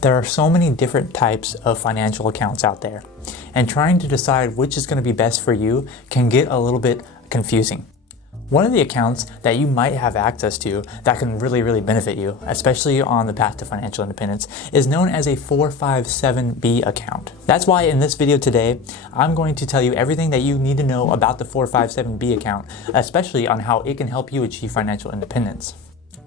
There are so many different types of financial accounts out there, and trying to decide which is going to be best for you can get a little bit confusing. One of the accounts that you might have access to that can really benefit you, especially on the path to financial independence, is known as a 457B account. That's why in this video today, I'm going to tell you everything that you need to know about the 457B account, especially on how it can help you achieve financial independence.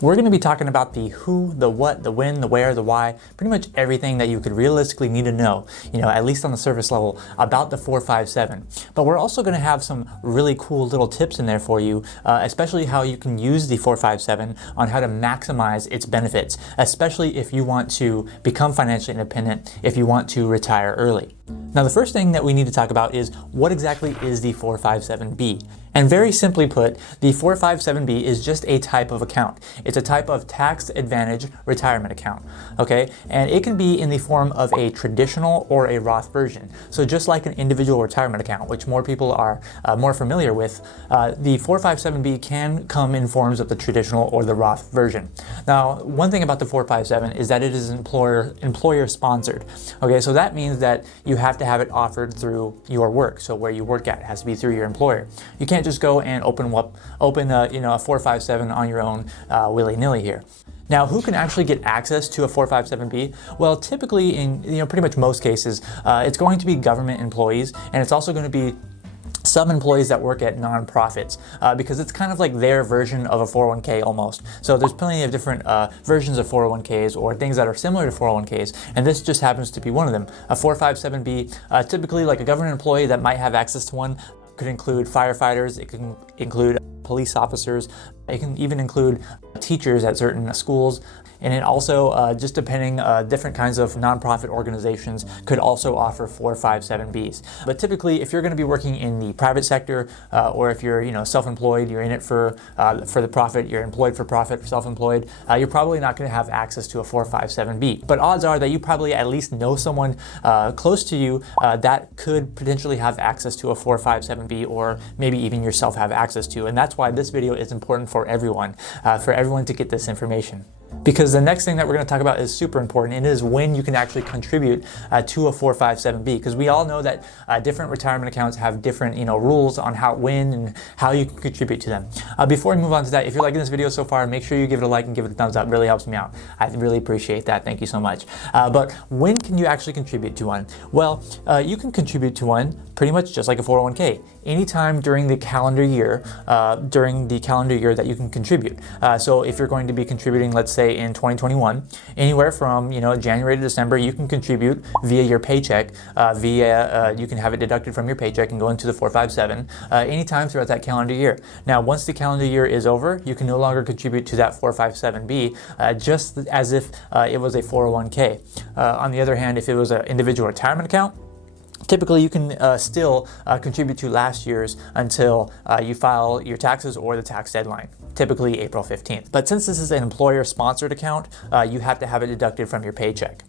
We're going to be talking about the who, the what, the when, the where, the why, pretty much everything that you could realistically need to know, at least on the surface level, about the 457. But we're also going to have some really cool little tips in there for you, especially how you can use the 457 on how to maximize its benefits, especially if you want to become financially independent, if you want to retire early. Now, the first thing that we need to talk about is what exactly is the 457B? And very simply put, the 457B is just a type of account. It's a type of tax advantage retirement account, okay? And it can be in the form of a traditional or a Roth version. So just like an individual retirement account, which more people are more familiar with, the 457B can come in forms of the traditional or the Roth version. Now, one thing about the 457 is that it is employer sponsored. Okay, so that means that you have to have it offered through your work. So where you work at has to be through your employer. You can't just go and open a 457 on your own willy-nilly here. Now, who can actually get access to a 457B? Well, typically in pretty much most cases, it's going to be government employees, and it's also going to be some employees that work at nonprofits because it's kind of like their version of a 401k almost. So there's plenty of different versions of 401ks or things that are similar to 401ks, and this just happens to be one of them. A 457B, typically like a government employee that might have access to one, could include firefighters, it can include police officers, it can even include teachers at certain schools. And it also, just depending, different kinds of nonprofit organizations could also offer 457Bs. But typically, if you're going to be working in the private sector, or if you're, self-employed, you're in it for the profit, you're employed for profit, self-employed, you're probably not going to have access to a 457B. But odds are that you probably at least know someone close to you that could potentially have access to a 457B, or maybe even yourself have access to. And that's why this video is important for everyone to get this information. Because the next thing that we're going to talk about is super important, and it is when you can actually contribute to a 457B. Because we all know that different retirement accounts have different rules on when and how you can contribute to them. Before we move on to that, if you're liking this video so far, make sure you give it a like and give it a thumbs up. It really helps me out. I really appreciate that. Thank you so much. But when can you actually contribute to one? Well, you can contribute to one pretty much just like a 401k. Anytime during the calendar year that you can contribute. So if you're going to be contributing, let's say in 2021, anywhere from January to December, you can contribute via your paycheck. You can have it deducted from your paycheck and go into the 457 anytime throughout that calendar year. Now, once the calendar year is over, you can no longer contribute to that 457B, just as if it was a 401k. On the other hand, if it was an individual retirement account, typically you can still contribute to last year's until you file your taxes or the tax deadline, typically April 15th. But since this is an employer-sponsored account, you have to have it deducted from your paycheck.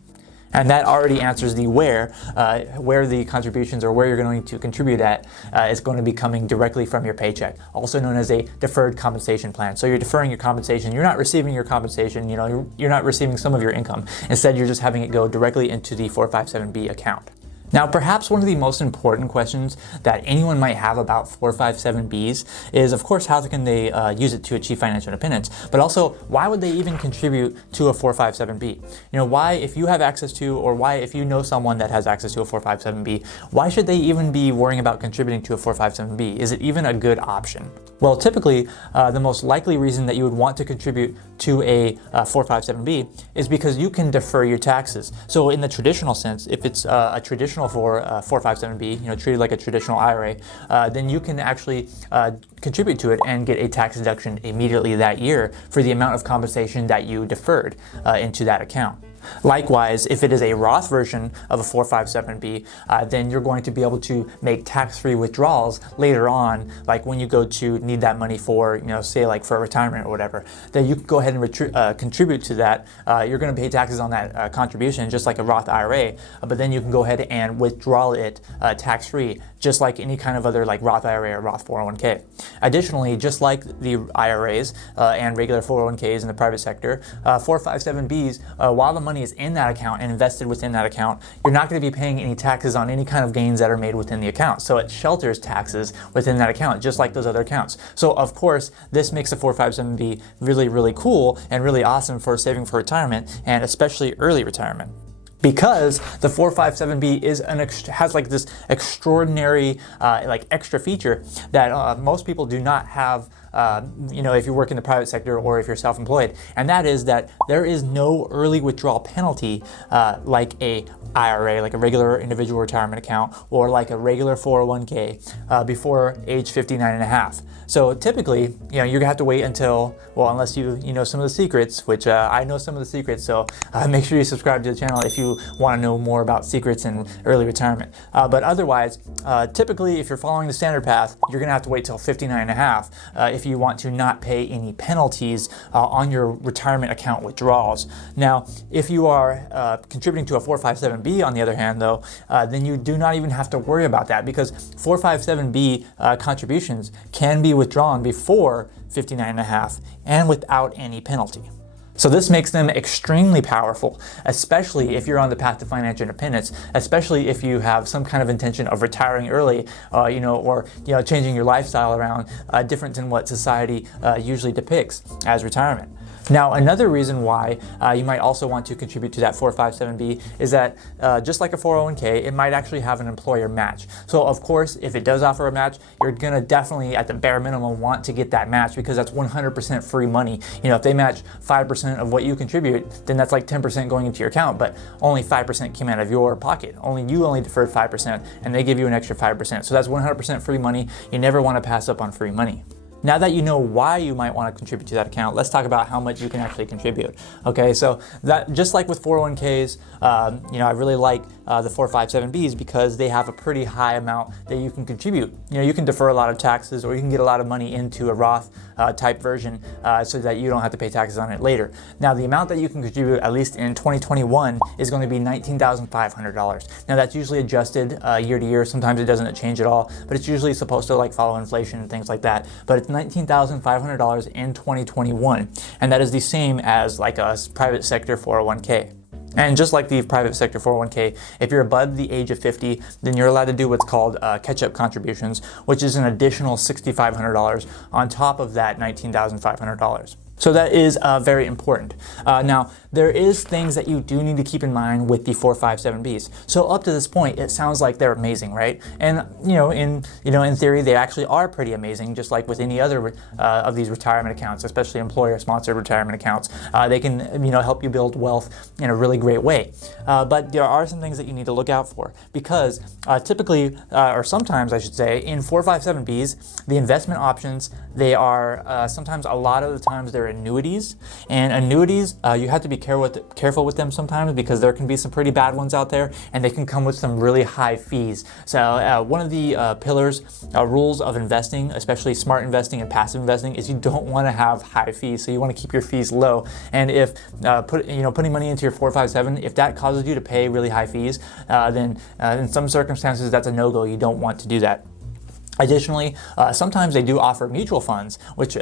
And that already answers the where the contributions or where you're going to contribute at is going to be coming directly from your paycheck, also known as a deferred compensation plan. So you're deferring your compensation. You're not receiving your compensation, you're not receiving some of your income. Instead, you're just having it go directly into the 457B account. Now, perhaps one of the most important questions that anyone might have about 457Bs is, of course, how can they use it to achieve financial independence, but also, why would they even contribute to a 457B? Why, if you have access to, or why, if you know someone that has access to a 457B, why should they even be worrying about contributing to a 457B? Is it even a good option? Well, typically, the most likely reason that you would want to contribute to a 457B is because you can defer your taxes. So in the traditional sense, if it's a traditional for 457B, treated like a traditional IRA, then you can actually contribute to it and get a tax deduction immediately that year for the amount of compensation that you deferred into that account. Likewise, if it is a Roth version of a 457B, then you're going to be able to make tax-free withdrawals later on, like when you go to need that money for, say like for retirement or whatever, then you can go ahead and contribute to that. You're going to pay taxes on that contribution just like a Roth IRA, but then you can go ahead and withdraw it tax-free, just like any kind of other like Roth IRA or Roth 401k. Additionally, just like the IRAs and regular 401ks in the private sector, 457Bs, while the money money is in that account and invested within that account, you're not going to be paying any taxes on any kind of gains that are made within the account. So it shelters taxes within that account, just like those other accounts. So of course, this makes a 457B really, really cool and really awesome for saving for retirement, and especially early retirement. Because the 457B has like this extraordinary like extra feature that most people do not have, if you work in the private sector or if you're self-employed, and that is that there is no early withdrawal penalty like a IRA, like a regular individual retirement account, or like a regular 401k before age 59 and a half. So typically, you're gonna have to wait until, well, unless you know some of the secrets, which I know some of the secrets, so make sure you subscribe to the channel if you want to know more about secrets in early retirement. But otherwise, typically, if you're following the standard path, you're gonna have to wait till 59 and a half if you want to not pay any penalties on your retirement account withdrawals. Now, if you are contributing to a 457B, on the other hand, though, then you do not even have to worry about that, because 457B contributions can be withdrawn before 59 and a half and without any penalty. So this makes them extremely powerful, especially if you're on the path to financial independence, especially if you have some kind of intention of retiring early, or changing your lifestyle around different than what society usually depicts as retirement. Now, another reason why you might also want to contribute to that 457B is that just like a 401k, it might actually have an employer match. So of course, if it does offer a match, you're gonna definitely at the bare minimum want to get that match, because that's 100% free money. If they match 5% of what you contribute, then that's like 10% going into your account, but only 5% came out of your pocket. You only deferred 5%, and they give you an extra 5%. So that's 100% free money. You never want to pass up on free money. Now that you know why you might want to contribute to that account, let's talk about how much you can actually contribute. Okay, so that just like with 401ks, I really like the 457Bs because they have a pretty high amount that you can contribute. You can defer a lot of taxes, or you can get a lot of money into a Roth type version so that you don't have to pay taxes on it later. Now, the amount that you can contribute, at least in 2021, is going to be $19,500. Now, that's usually adjusted year to year. Sometimes it doesn't change at all, but it's usually supposed to like follow inflation and things like that. But it's $19,500 in 2021, and that is the same as like a private sector 401k. And just like the private sector 401k, if you're above the age of 50, then you're allowed to do what's called catch-up contributions, which is an additional $6,500 on top of that $19,500. So that is very important. Now, there is things that you do need to keep in mind with the 457Bs. So up to this point, it sounds like they're amazing, right? And in theory, they actually are pretty amazing, just like with any other of these retirement accounts, especially employer-sponsored retirement accounts. They can help you build wealth in a really great way. But there are some things that you need to look out for, because typically, or sometimes I should say, in 457Bs, the investment options, they are sometimes, a lot of the times, they're annuities. And annuities, you have to be careful with them sometimes, because there can be some pretty bad ones out there, and they can come with some really high fees. So one of the rules of investing, especially smart investing and passive investing, is you don't want to have high fees. So you want to keep your fees low. And if putting money into your 457, if that causes you to pay really high fees, then in some circumstances that's a no-go. You don't want to do that. Additionally, sometimes they do offer mutual funds, which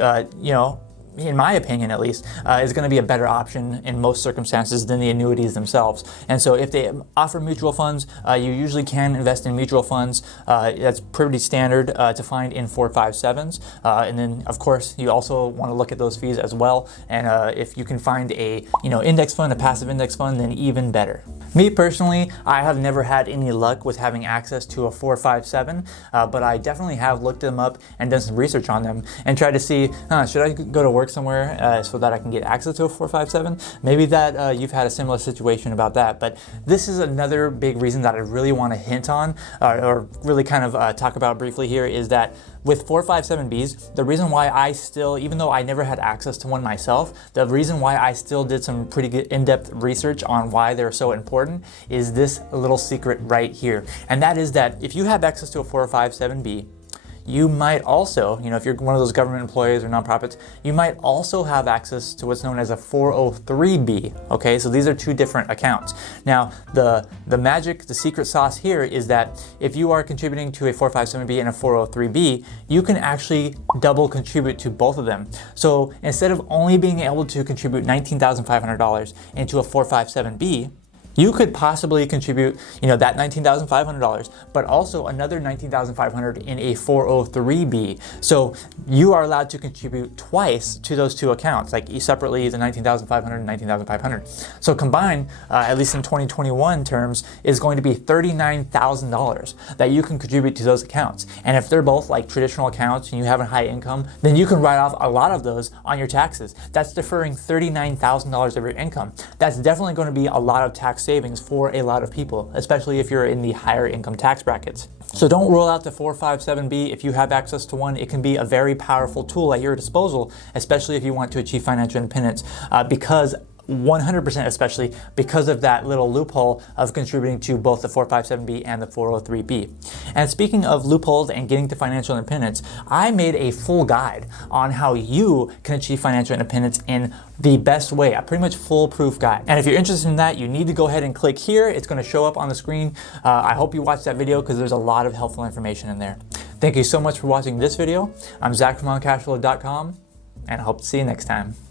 in my opinion at least, is going to be a better option in most circumstances than the annuities themselves. And so if they offer mutual funds, you usually can invest in mutual funds. That's pretty standard to find in 457s. And then of course you also want to look at those fees as well. And if you can find a index fund, a passive index fund, then even better. Me personally, I have never had any luck with having access to a 457, but I definitely have looked them up and done some research on them and tried to see, should I go to work somewhere so that I can get access to a 457? Maybe that you've had a similar situation about that, but this is another big reason that I really want to hint on, or really kind of talk about briefly here, is that with 457Bs, the reason why I still, even though I never had access to one myself, the reason why I still did some pretty good in-depth research on why they're so important is this little secret right here. And that is that if you have access to a 457B, you might also, if you're one of those government employees or nonprofits, you might also have access to what's known as a 403B, okay? So these are two different accounts. Now, the magic, the secret sauce here is that if you are contributing to a 457B and a 403B, you can actually double contribute to both of them. So instead of only being able to contribute $19,500 into a 457B, you could possibly contribute, that $19,500, but also another $19,500 in a 403B. So you are allowed to contribute twice to those two accounts, like separately the $19,500 and $19,500. So combined, at least in 2021 terms, is going to be $39,000 that you can contribute to those accounts. And if they're both like traditional accounts and you have a high income, then you can write off a lot of those on your taxes. That's deferring $39,000 of your income. That's definitely going to be a lot of tax savings for a lot of people, especially if you're in the higher income tax brackets. So don't rule out the 457B if you have access to one. It can be a very powerful tool at your disposal, especially if you want to achieve financial independence, because 100% especially because of that little loophole of contributing to both the 457B and the 403B. And speaking of loopholes and getting to financial independence, I made a full guide on how you can achieve financial independence in the best way, a pretty much foolproof guide. And if you're interested in that, you need to go ahead and click here. It's going to show up on the screen. I hope you watch that video because there's a lot of helpful information in there. Thank you so much for watching this video. I'm Zach from OnCashflow.com, and I hope to see you next time.